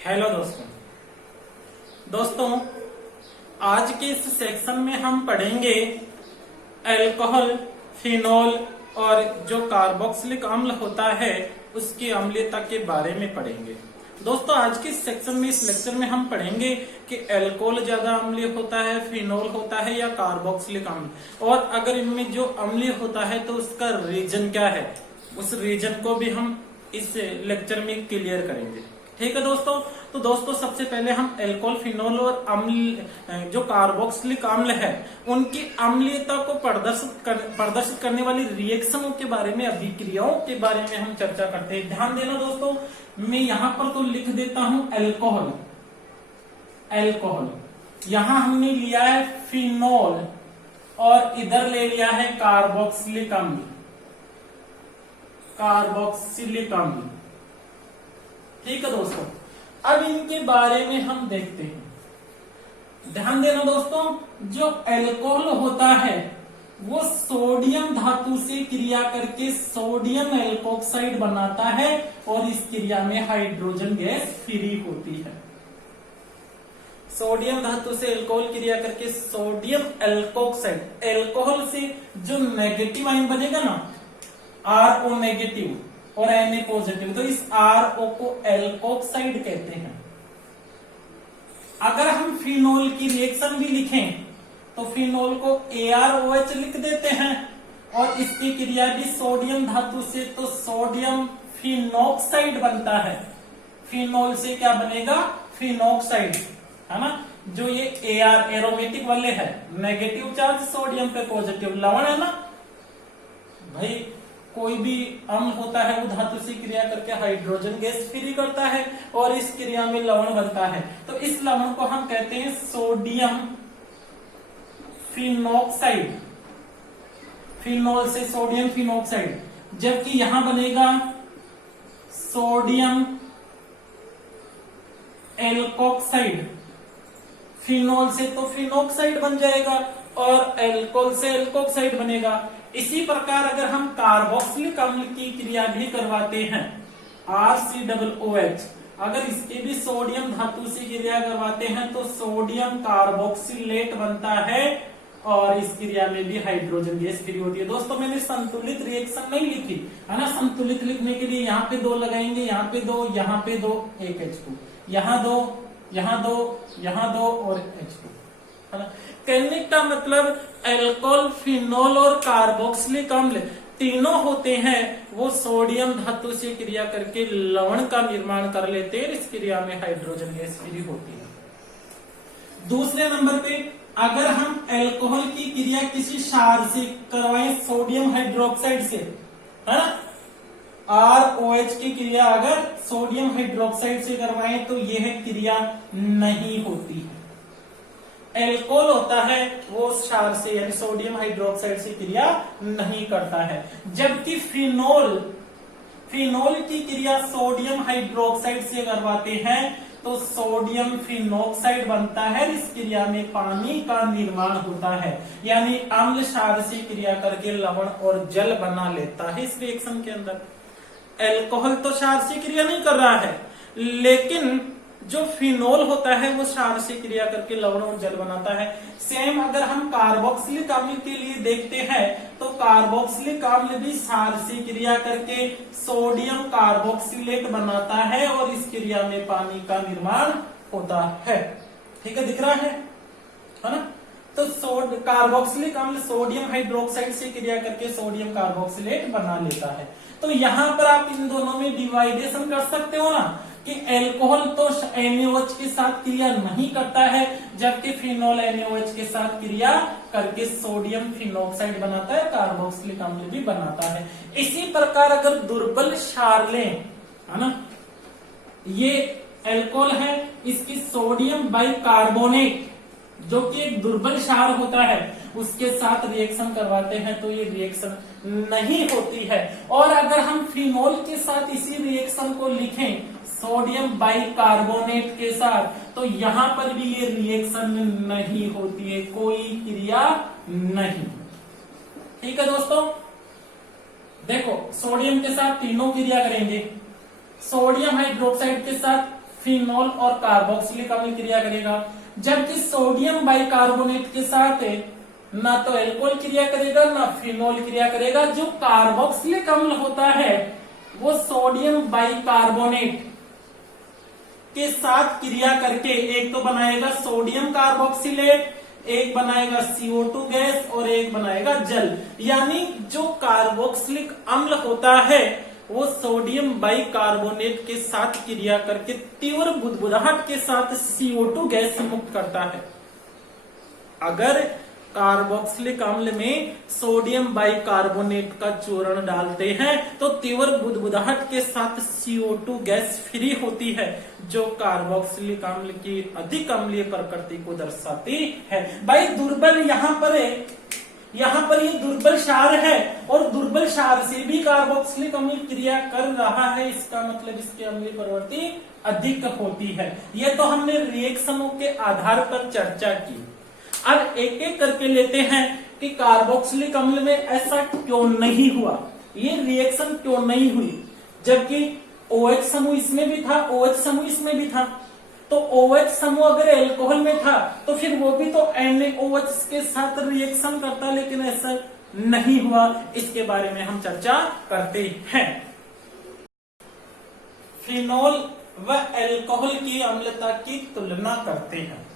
Hello दोस्तों आज के इस सेक्शन में हम पढ़ेंगे अल्कोहल, फिनोल और जो कार्बोक्सिलिक अम्ल होता है उसकी अम्लीयता के बारे में पढ़ेंगे। दोस्तों आज के इस सेक्शन में, इस लेक्चर में हम पढ़ेंगे कि अल्कोहल ज्यादा अम्लीय होता है, फिनोल होता है या कार्बोक्सिलिक अम्ल, और अगर इनमें जो अम्लीय होता है तो उसका रीजन क्या है, उस रीजन को भी हम इस लेक्चर में क्लियर करेंगे। ठीक है दोस्तों। तो दोस्तों सबसे पहले हम अल्कोहल, फिनोल और अम्ल जो कार्बोक्सिलिक अम्ल है उनकी अम्लीयता को प्रदर्शित करने वाली रिएक्शनों के बारे में, अभिक्रियाओं के बारे में हम चर्चा करते हैं। ध्यान देना दोस्तों, मैं यहां पर तो लिख देता हूं अल्कोहल, यहां हमने लिया है फिनोल और इधर ले लिया है कार्बोक्सिलिक अम्ल, ठीक है दोस्तों। अब इनके बारे में हम देखते हैं। ध्यान देना दोस्तों, जो अल्कोहल होता है वो सोडियम धातु से क्रिया करके सोडियम एल्कोक्साइड बनाता है और इस क्रिया में हाइड्रोजन गैस फ्री होती है। सोडियम धातु से अल्कोहल क्रिया करके सोडियम एल्कोक्साइड, अल्कोहल से जो नेगेटिव आयन बनेगा ना, RO नेगेटिव और Na पॉजिटिव, तो इस RO को एल्कोक्साइड कहते हैं। अगर हम फिनोल की रिएक्शन भी लिखें तो फिनोल को ArOH लिख देते हैं और इसकी क्रिया भी सोडियम धातु से, तो सोडियम फिनोक्साइड बनता है। फिनोल से क्या बनेगा, फिनोक्साइड, है ना। जो ये Ar एरोमेटिक वाले है, नेगेटिव चार्ज सोडियम पे पॉजिटिव, लवण है ना भाई, कोई भी अम्ल होता है वो धातु से क्रिया करके हाइड्रोजन गैस फ्री करता है और इस क्रिया में लवण बनता है। तो इस लवण को हम कहते हैं सोडियम फिनोक्साइड, फिनोल से सोडियम फिनोक्साइड, जबकि यहां बनेगा सोडियम एल्कोक्साइड। फिनोल से तो फिनोक्साइड बन जाएगा और अल्कोहल से एल्कोक्साइड बनेगा। इसी प्रकार अगर हम कार्बोक्सिलिक अम्ल की क्रिया भी करवाते हैं, RCOOH, अगर इसके भी सोडियम धातु से क्रिया करवाते हैं तो सोडियम कार्बोक्सिलेट बनता है और इस क्रिया में भी हाइड्रोजन गैस फ्री होती है। दोस्तों मैंने संतुलित रिएक्शन नहीं लिखी है ना, संतुलित लिखने के लिए यहाँ पे 2 लगाएंगे, यहाँ पे 2, यहाँ पे 2, एक H2, यहाँ 2, यहाँ 2, यहाँ 2 और H2, है ना। कहने का मतलब अल्कोहल, फिनोल और कार्बोक्सिलिक अम्ल तीनों होते हैं वो सोडियम धातु से क्रिया करके लवण का निर्माण कर लेते हैं, इस क्रिया में हाइड्रोजन गैस फ्री होती है। दूसरे नंबर पे अगर हम अल्कोहल की क्रिया किसी क्षार से करवाएं, सोडियम हाइड्रोक्साइड से, है ना, ROH की क्रिया अगर सोडियम हाइड्रोक्साइड से करवाएं तो यह क्रिया नहीं होती है। अल्कोहल होता है वो क्षार से यानी सोडियम हाइड्रोक्साइड से क्रिया नहीं करता है, जबकि फिनोल की क्रिया सोडियम हाइड्रोक्साइड से करवाते हैं तो सोडियम फिनोक्साइड बनता है। इस क्रिया में पानी का निर्माण होता है, यानी अम्ल क्षार से क्रिया करके लवण और जल बना लेता है। इस रिएक्शन के अंदर अल्कोहल तो क्षार से क्रिया नहीं कर रहा है, लेकिन जो फिनोल होता है वो क्षार से क्रिया करके लवण और जल बनाता है। सेम अगर हम कार्बोक्सिलिक अम्ल के लिए देखते हैं तो कार्बोक्सिलिक अम्ल भी क्षार से क्रिया करके सोडियम कार्बोक्सिलेट बनाता है और इस क्रिया में पानी का निर्माण होता है। ठीक है, दिख रहा है ना। तो कार्बोक्सिलिक अम्ल सोडियम हाइड्रोक्साइड से क्रिया करके सोडियम कार्बोक्सिलेट बना लेता है। तो यहां पर आप इन दोनों में डिवाइडेशन कर सकते हो ना कि अल्कोहल तो NaOH के साथ क्रिया नहीं करता है, जबकि फिनोल NaOH के साथ क्रिया करके सोडियम फिनोक्साइड बनाता है, कार्बोक्सिलिक अम्ल भी बनाता है। इसी प्रकार अगर दुर्बल क्षार लें, है ना, ये अल्कोहल है, इसकी सोडियम बाइकार्बोनेट जो कि एक दुर्बल क्षार होता है उसके साथ रिएक्शन करवाते हैं तो ये रिएक्शन नहीं होती है। और अगर हम फिनोल के साथ इसी रिएक्शन को लिखें सोडियम बाइकार्बोनेट के साथ, तो यहां पर भी ये रिएक्शन नहीं होती है, कोई क्रिया नहीं। ठीक है दोस्तों, देखो सोडियम के साथ तीनों क्रिया करेंगे, सोडियम हाइड्रोक्साइड के साथ फिनोल और कार्बोक्सिलिक अम्ल क्रिया करेगा, जबकि सोडियम बाइकार्बोनेट के साथ ना तो एल्कोहल क्रिया करेगा ना फिनोल क्रिया करेगा। जो कार्बोक्सिलिक अम्ल होता है वो सोडियम बाइकार्बोनेट के साथ क्रिया करके एक तो बनाएगा सोडियम कार्बोक्सिलेट, एक बनाएगा CO2 गैस और एक बनाएगा जल। यानी जो कार्बोक्सिलिक अम्ल होता है वो सोडियम बाइकार्बोनेट के साथ क्रिया करके तीव्र बुदबुदाहट के साथ CO2 गैस मुक्त करता है। अगर कार्बोक्सिलिक अम्ल में सोडियम बाइकार्बोनेट का चूर्ण डालते हैं तो तीव्र बुदबुदाहट के साथ CO2 गैस फ्री होती है, जो कार्बोक्सिलिक अम्ल की अधिक अम्लीय प्रकृति को दर्शाती है। भाई दुर्बल यहाँ पर ये दुर्बल क्षार है और दुर्बल क्षार से भी कार्बोक्सिलिक अम्ल क्रिया कर रहा है, इसका मतलब इसकी अम्लीय प्रवृत्ति अधिक होती है। ये तो हमने रिएक्शनों के आधार पर चर्चा की। अब एक एक करके लेते हैं कि कार्बोक्सिलिक अम्ल में ऐसा क्यों नहीं हुआ, ये रिएक्शन क्यों नहीं हुई, जबकि OH समूह इसमें भी था, OH समूह इसमें भी था। तो OH समूह अगर एल्कोहल में था तो फिर वो भी तो NaOH के साथ रिएक्शन करता, लेकिन ऐसा नहीं हुआ। इसके बारे में हम चर्चा करते हैं। फिनोल व एल्कोहल की अम्लता की तुलना करते हैं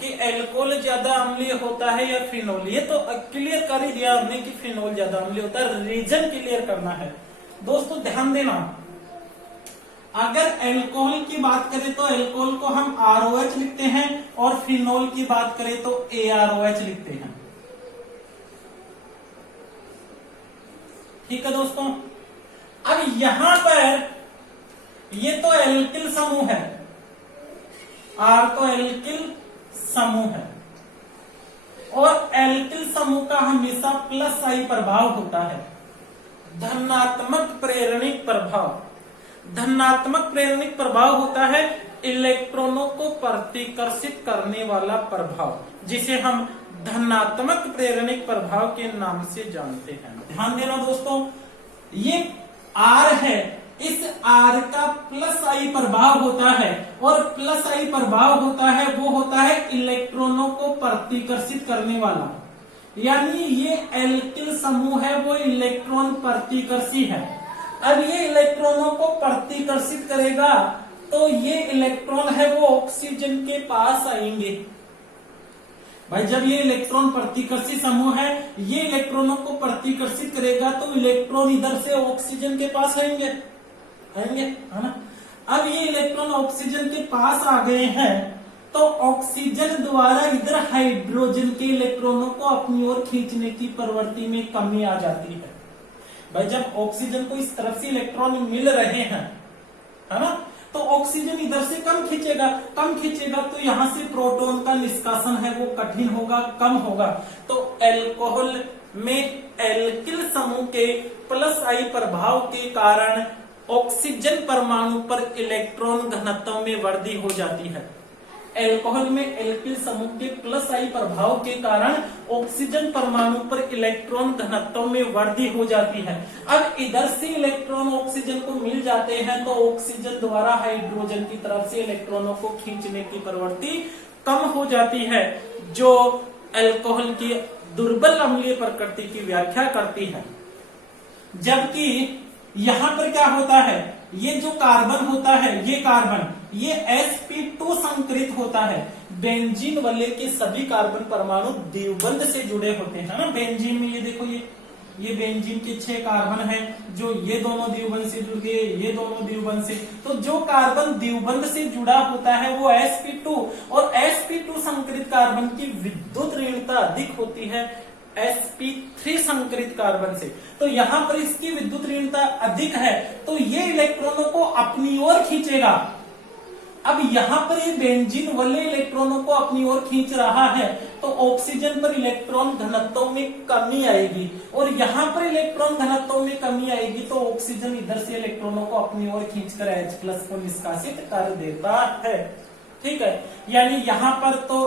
कि एल्कोहल ज्यादा अम्लीय होता है या फिनोल। ये तो क्लियर कर ही दिया हमने कि फिनोल ज्यादा अम्लीय होता है, रीजन क्लियर करना है। दोस्तों ध्यान देना, अगर एल्कोहल की बात करें तो एल्कोहल को हम ROH लिखते हैं और फिनोल की बात करें तो AROH लिखते हैं। ठीक है दोस्तों। अब यहां पर ये तो एल्किल समूह है, R तो एल्किल समूह है और एल्किल समूह का हमेशा +I प्रभाव होता है, धनात्मक प्रेरणिक प्रभाव। धनात्मक प्रेरणिक प्रभाव होता है इलेक्ट्रॉनों को प्रतिकर्षित करने वाला प्रभाव, जिसे हम धनात्मक प्रेरणिक प्रभाव के नाम से जानते हैं। ध्यान देना दोस्तों, ये R है, इस R का +I प्रभाव होता है और +I प्रभाव होता है वो होता है इलेक्ट्रॉनों को प्रतिकर्षित करने वाला। यानी ये एल्किल समूह है वो इलेक्ट्रॉन प्रतिकर्षी है। अब ये इलेक्ट्रॉनों को प्रतिकर्षित करेगा तो ये इलेक्ट्रॉन है वो ऑक्सीजन के पास आएंगे। भाई जब ये इलेक्ट्रॉन प्रतिकर्षी समूह है, ये इलेक्ट्रॉनों को प्रतिकर्षित करेगा तो इलेक्ट्रॉन इधर से ऑक्सीजन के पास आएंगे, है ना। अब ये इलेक्ट्रॉन ऑक्सीजन के पास आ गए हैं तो ऑक्सीजन द्वारा इधर हाइड्रोजन के इलेक्ट्रॉनों को अपनी ओर खींचने की प्रवृत्ति में कमी आ जाती है। भाई जब ऑक्सीजन को इस तरफ से इलेक्ट्रॉन मिल रहे हैं, है ना, तो ऑक्सीजन इधर से कम खींचेगा तो यहां से प्रोटॉन का निष्कासन है वो कठिन होगा, कम होगा। तो एल्कोहल में एल्किल समूह के +I प्रभाव के कारण ऑक्सीजन परमाणु पर इलेक्ट्रॉन घनत्व में वृद्धि हो जाती है। एल्कोहल में एल्किल समूह के +I प्रभाव के कारण ऑक्सीजन परमाणु पर इलेक्ट्रॉन घनत्व में वृद्धि हो जाती है। अब इधर से इलेक्ट्रॉन ऑक्सीजन को मिल जाते हैं तो ऑक्सीजन द्वारा हाइड्रोजन की तरफ से इलेक्ट्रॉनों को खींचने की प्रवृत्ति कम हो जाती है, जो एल्कोहल की दुर्बल अम्लीय प्रकृति की व्याख्या करती है। जबकि यहां पर क्या होता है, ये जो कार्बन होता है, ये कार्बन ये sp2 संकरित होता है। बेंजीन वाले के सभी कार्बन परमाणु द्विबंध से जुड़े होते हैं ना। बेंजीन में ये देखो, ये बेंजीन के 6 कार्बन है, जो ये दोनों द्विबंध से जुड़ गए, ये दोनों द्विबंध से। तो जो कार्बन द्विबंध से जुड़ा होता है वो sp2, और sp2 संकरित कार्बन की विद्युत ऋणता अधिक होती है sp3 संकरित कार्बन से। तो यहां पर इसकी विद्युत ऋणता अधिक है तो ये इलेक्ट्रॉनों को अपनी ओर खींचेगा। अब यहां पर ये बेंजीन वाले इलेक्ट्रॉनों को अपनी ओर खींच रहा है तो ऑक्सीजन पर इलेक्ट्रॉन घनत्व में कमी आएगी, और यहां पर इलेक्ट्रॉन घनत्व में कमी आएगी तो ऑक्सीजन इधर से इलेक्ट्रॉनों को अपनी ओर खींचकर H+ को निष्कासित कर देता है। ठीक है, यानी यहां पर तो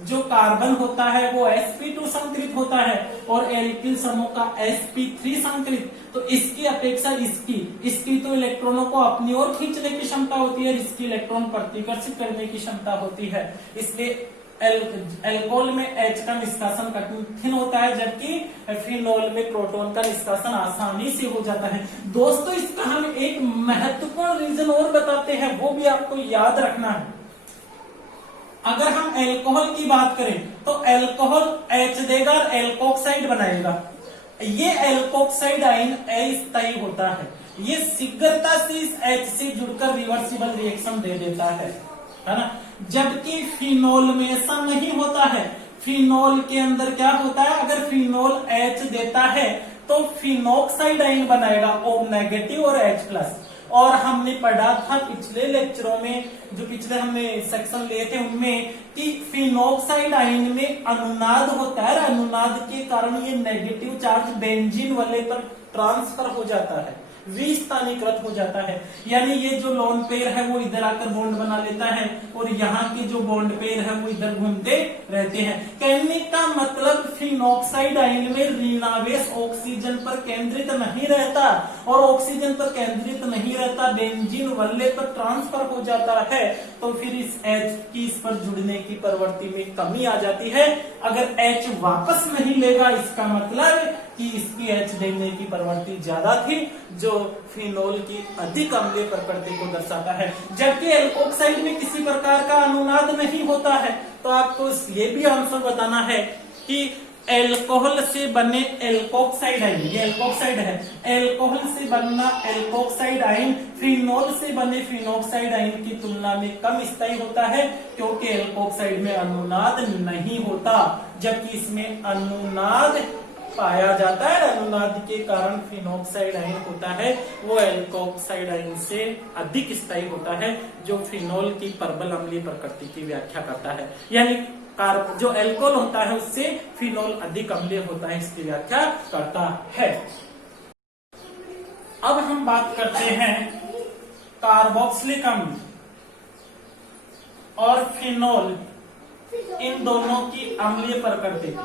जो कार्बन होता है वो sp2 संकरित होता है और एल्किल समूह का sp3 संकरित। तो इसकी अपेक्षा इसकी तो इलेक्ट्रॉनों को अपनी ओर खींचने की क्षमता होती है, इसकी इलेक्ट्रॉन प्रतिकर्षित करने की क्षमता होती है। इसलिए एल्कोहल में H का निष्कासन कठिन होता है, जबकि फिनोल में प्रोटॉन का निष्कासन आसानी से हो जाता है। दोस्तों इसका हम एक महत्वपूर्ण रीजन और बताते हैं, वो भी आपको याद रखना है। अगर हम एल्कोहल की बात करें तो एल्कोहल H देगा और एल्कोक्साइड बनाएगा। ये एल्कोक्साइड आयन अस्थायी होता है, ये शीघ्रता से इस H से जुड़कर रिवर्सिबल रिएक्शन दे देता है ना। जबकि फिनोल में ऐसा नहीं होता है। फिनोल के अंदर क्या होता है, अगर फिनोल H देता है तो फिनोक्साइड आयन बनाएगा O नेगेटिव और H प्लस। और हमने पढ़ा था पिछले लेक्चरों में, जो पिछले हमने सेक्शन लिए थे उनमें, कि फिनोक्साइड आयन में अनुनाद होता है, अनुनाद के कारण ये नेगेटिव चार्ज बेंजीन वाले पर ट्रांसफर हो जाता है, विस्थानीकृत हो जाता है। यानी ये जो लोन पेयर है वो इधर आकर बॉन्ड बना लेता है और यहाँ के जो बॉन्ड पेयर है वो इधर घूमते रहते हैं। कहने का मतलब फिनोक्साइड आयन में ऋणावेश ऑक्सीजन पर केंद्रित नहीं रहता, और ऑक्सीजन पर केंद्रित नहीं रहता, बेंजीन वल्ले पर ट्रांसफर हो जाता है। तो फिर इस H की इस पर जुड़ने की प्रवृत्ति में कमी आ जाती है। अगर H वापस नहीं लेगा इसका मतलब कि इसकी H देने की प्रवृत्ति ज्यादा थी, जो फिनोल की अधिक अम्लीय प्रकृति को दर्शाता है। जबकि एल्कोक्साइड में किसी प्रकार का अनुनाद नहीं होता है। तो आपको ये भी आंसर बताना है कि एल्कोहल से बने एल्कोक्साइड आयन, ये एल्कोक्साइड है, एल्कोहल से बनना एल्कोक्साइड आयन फिनोल से बने फिनोक्साइड आयन की तुलना में कम स्थायी होता है, क्योंकि एल्कोक्साइड में अनुनाद नहीं होता, जबकि इसमें अनुनाद पाया जाता है। अनुनाद के कारण फिनोक्साइड आयन होता है वो एल्कोक्साइड आयन से अधिक स्थायी होता है, जो फिनोल की प्रबल अम्लीय प्रकृति की व्याख्या करता है। यानी जो एल्कोहल होता है उससे फिनोल अधिक अम्लीय होता है, इसकी व्याख्या करता है। अब हम बात करते हैं कार्बोक्सिलिक अम्ल और फिनोल, इन दोनों की अम्लीय प्रकृति।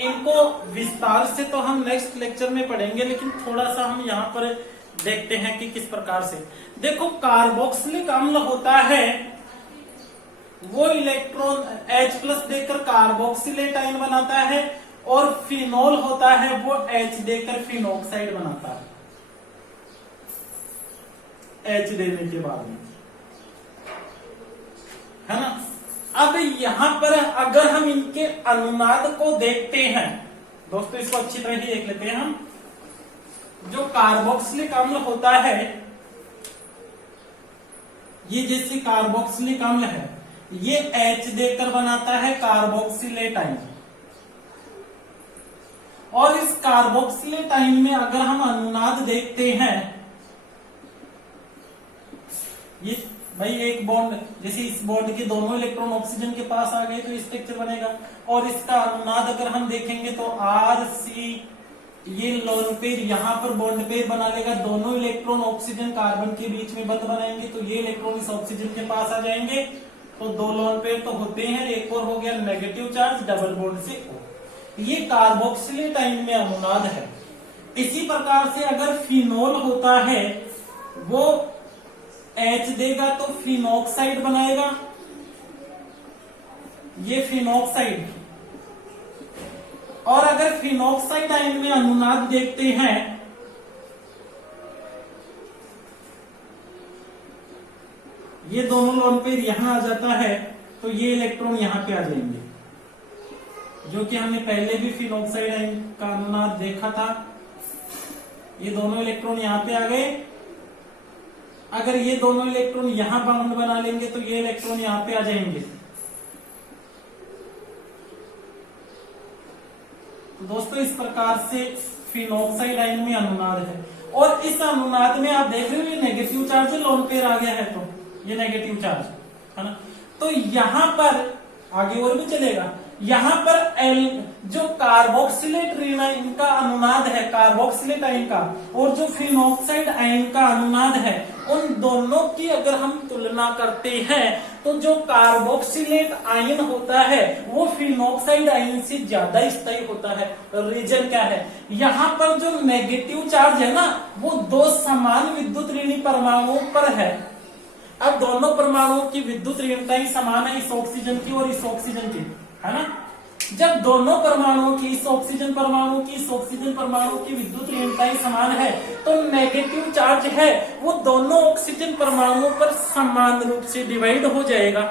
इनको विस्तार से तो हम नेक्स्ट लेक्चर में पढ़ेंगे, लेकिन थोड़ा सा हम यहाँ पर देखते हैं कि किस प्रकार से। देखो कार्बोक्सिलिक अम्ल होता है वो इलेक्ट्रॉन H प्लस देकर कार्बोक्सिलेट आयन बनाता है, और फिनोल होता है वो H देकर फिनोक्साइड बनाता है H देने के बाद में, है ना। अब यहां पर अगर हम इनके अनुनाद को देखते हैं दोस्तों, इसको अच्छी तरह ही देख लेते हैं हम। जो कार्बोक्सिलिक अम्ल होता है, ये जैसे कार्बोक्सिलिक अम्ल है, ये H देकर बनाता है कार्बोक्सिलेट आयन, और इस कार्बोक्सिलेट आयन में अगर हम अनुनाद देखते हैं, ये भाई एक बॉन्ड, जैसे इस बॉन्ड के दोनों इलेक्ट्रॉन ऑक्सीजन के पास आ गए तो स्ट्रक्चर बनेगा, और इसका अनुनाद अगर हम देखेंगे तो RC, ये लोन पेयर यहाँ पर बॉन्ड पेयर बना लेगा, दोनों इलेक्ट्रॉन ऑक्सीजन कार्बन के बीच में बंध बनाएंगे, तो ये इलेक्ट्रॉन इस ऑक्सीजन के पास आ जाएंगे, तो दो लोन पेयर तो होते हैं, एक और हो गया नेगेटिव चार्ज डबल बॉन्ड से O। ये कार्बोक्सिलेट आयन में अनुनाद है। इसी प्रकार से अगर फिनोल होता है वो H देगा तो फिनोक्साइड बनाएगा, ये फिनोक्साइड। और अगर फिनोक्साइड आयन में अनुनाद देखते हैं, ये दोनों लोन पेयर यहां आ जाता है, तो ये इलेक्ट्रॉन यहां पे आ जाएंगे, जो कि हमने पहले भी फिनोक्साइड आयन का अनुनाद देखा था। ये दोनों इलेक्ट्रॉन यहां पे आ गए। अगर ये दोनों इलेक्ट्रॉन यहां बॉन्ड बना लेंगे तो ये इलेक्ट्रॉन यहां पे आ जाएंगे। तो दोस्तों इस प्रकार से फिनोक्साइड आयन में अनुनाद है, और इस अनुनाद में आप देख रहे हो ये नेगेटिव चार्ज है, लोन पेयर आ गया है तो ये नेगेटिव चार्ज है ना। तो यहां पर आगे और भी चलेगा, यहां पर जो कार्बोक्सिलेट ऋण इनका अनुनाद है कार्बोक्सिलेट आयन का, और जो फिनोक्साइड आयन का अनुनाद है उन दोनों की अगर हम तुलना करते हैं तो जो कार्बोक्सिलेट आयन होता है वो फिनोक्साइड आयन से ज्यादा स्थायी होता है। रीजन क्या है, यहाँ पर जो नेगेटिव चार्ज है ना वो दो समान विद्युत ऋणी परमाणुओं पर है। अब दोनों परमाणुओं की विद्युत ऋणताएं समान है, इस ऑक्सीजन की और इस ऑक्सीजन की, है ना। जब दोनों परमाणुओं की, इस ऑक्सीजन परमाणु की, इस ऑक्सीजन परमाणु की विद्युत ऋणताएं समान है तो नेगेटिव चार्ज है वो दोनों ऑक्सीजन परमाणुओं पर समान रूप से डिवाइड हो जाएगा।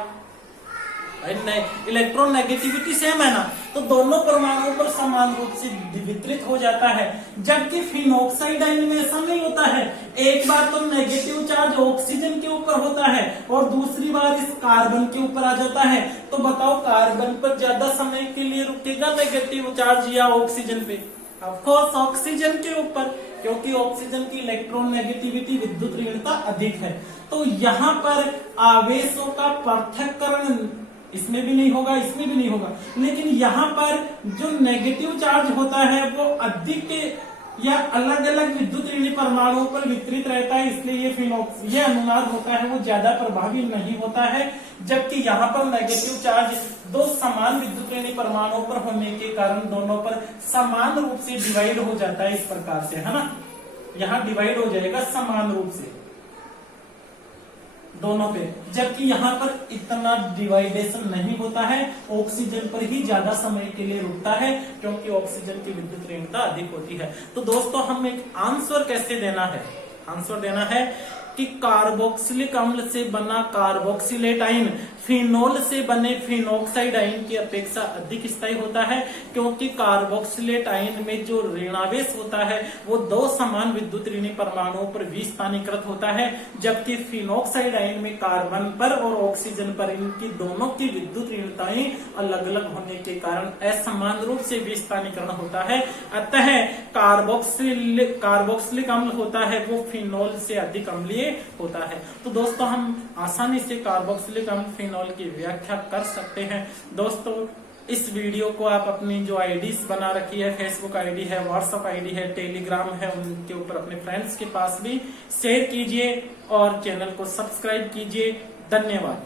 इलेक्ट्रॉन नेगेटिविटी सेम है ना, तो दोनों परमाणुओं पर समान रूप से वितरित हो जाता है। जबकि फिनोक्साइड आयन में ऐसा नहीं होता है, एक बार तो नेगेटिव चार्ज ऑक्सीजन के ऊपर होता है और दूसरी बार इस कार्बन के ऊपर आ जाता है। तो बताओ कार्बन पर ज्यादा समय के लिए रुकेगा नेगेटिव चार्ज या ऑक्सीजन पे? ऑफ कोर्स ऑक्सीजन के ऊपर, क्योंकि ऑक्सीजन की इलेक्ट्रॉन नेगेटिविटी विद्युत ऋणता अधिक है। तो यहाँ पर आवेशों का पृथक्करण इसमें भी नहीं होगा, इसमें भी नहीं होगा, लेकिन यहाँ पर जो नेगेटिव चार्ज होता है वो अधिक या अलग अलग विद्युत ऋणी परमाणुओं पर वितरित रहता है, इसलिए ये अनुनाद होता है वो ज्यादा प्रभावी नहीं होता है। जबकि यहाँ पर नेगेटिव चार्ज दो समान विद्युत ऋणी परमाणुओं पर होने के कारण दोनों पर समान रूप से डिवाइड हो जाता है, इस प्रकार से, है ना। यहाँ डिवाइड हो जाएगा समान रूप से दोनों पे, जबकि यहाँ पर इतना डिवाइडेशन नहीं होता है, ऑक्सीजन पर ही ज्यादा समय के लिए रुकता है क्योंकि ऑक्सीजन की विद्युत ऋणता अधिक होती है। तो दोस्तों हम एक आंसर कैसे देना है, आंसर देना है कि कार्बोक्सिलिक अम्ल से बना कार्बोक्सिलेट आयन फिनोल से बने फिनोक्साइड आयन की अपेक्षा अधिक स्थायी होता है, क्योंकि कार्बोक्सिलेट आयन में जो ऋणावेश होता है वो दो समान विद्युत ऋणी परमाणुओं पर विस्थानीकृत होता है, जबकि फिनोक्साइड आयन में कार्बन पर और ऑक्सीजन पर इनकी दोनों की विद्युत ऋणताएं अलग अलग होने के कारण असमान रूप से विस्थानीकरण होता है। अतः कार्बोक्सिलिक अम्ल होता है वो फिनोल से अधिक अम्लीय होता है। तो दोस्तों हम आसानी से कार्बोक्सिलिक अम्ल फिनोल की व्याख्या कर सकते हैं। दोस्तों इस वीडियो को आप अपनी जो आईडीज बना रखी है, फेसबुक आईडी है, व्हाट्सएप आईडी है, टेलीग्राम है, उनके ऊपर अपने फ्रेंड्स के पास भी शेयर कीजिए और चैनल को सब्सक्राइब कीजिए। धन्यवाद।